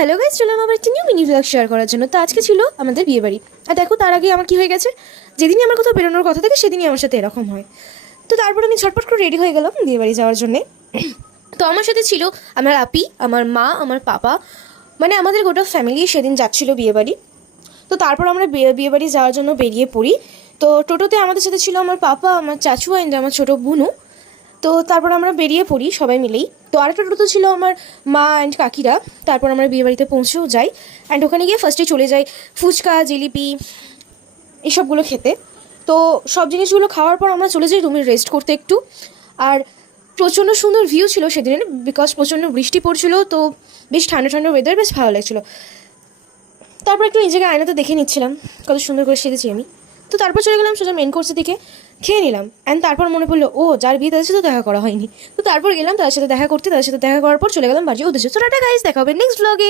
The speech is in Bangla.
হ্যালো গাইজ চললাম আমার একটি নিউ মিনি ব্লগ শেয়ার করার জন্য। তো আজকে ছিল আমাদের বিয়ে বাড়ি। আর দেখো, তার আগে আমার কি হয়ে গেছে? যেদিনই আমার কোথাও বেরোনোর কথা থাকে, সেদিনই আমার সাথে এরকম হয়। তো তারপর আমি ঝটপট করে রেডি হয়ে গেলাম বিয়ে বাড়ি যাওয়ার জন্যে। তো আমার সাথে ছিল আমার আপি, আমার মা, আমার পাপা। মানে আমাদের গোটা ফ্যামিলি সেদিন যাচ্ছিল বিয়ে বাড়ি। তো তারপর আমরা বিয়ে বিয়ে বাড়ি যাওয়ার জন্য বেরিয়ে পড়ি। তো টোটোতে আমাদের সাথে ছিল আমার পাপা, আমার চাচু অ্যান্ড আমার ছোটো বুনু। তো তারপর আমরা বেরিয়ে পড়ি সবাই মিলেই। তো আরেকটা টোটো ছিল আমার মা অ্যান্ড কাকিরা। তারপর আমরা বিয়ে বাড়িতে পৌঁছেও যাই। অ্যান্ড ওখানে গিয়ে ফার্স্টে চলে যাই ফুচকা, জিলিপি, এসবগুলো খেতে। তো সব জিনিসগুলো খাওয়ার পর আমরা চলে যাই রুমে রেস্ট করতে একটু। আর প্রচণ্ড সুন্দর ভিউ ছিল সেদিনের বিকজ প্রচণ্ড বৃষ্টি পড়ছিল, তো বেশ ঠান্ডা ঠান্ডা ওয়েদার বেশ ভালো লাগছিল। তারপর একটু নিজেকে আয়নাতে দেখে নিচ্ছিলাম, কত সুন্দর করে সেজেছি আমি। তো তারপর চলে গেলাম সোজা মেন কোর্সের দিকে। খেয়ে নিলাম। অ্যান্ড তারপর মনে পড়ল, ও, যার বিয়ে তাদের সাথে দেখা করা হয়নি। তো তারপর গেলাম তাদের সাথে দেখা করতে, তাদের সাথে দেখা করার পর চলে গেলাম বাড়ির উদ্দেশ্যে। তো গাইজ দেখা হবে নেক্সট ব্লগে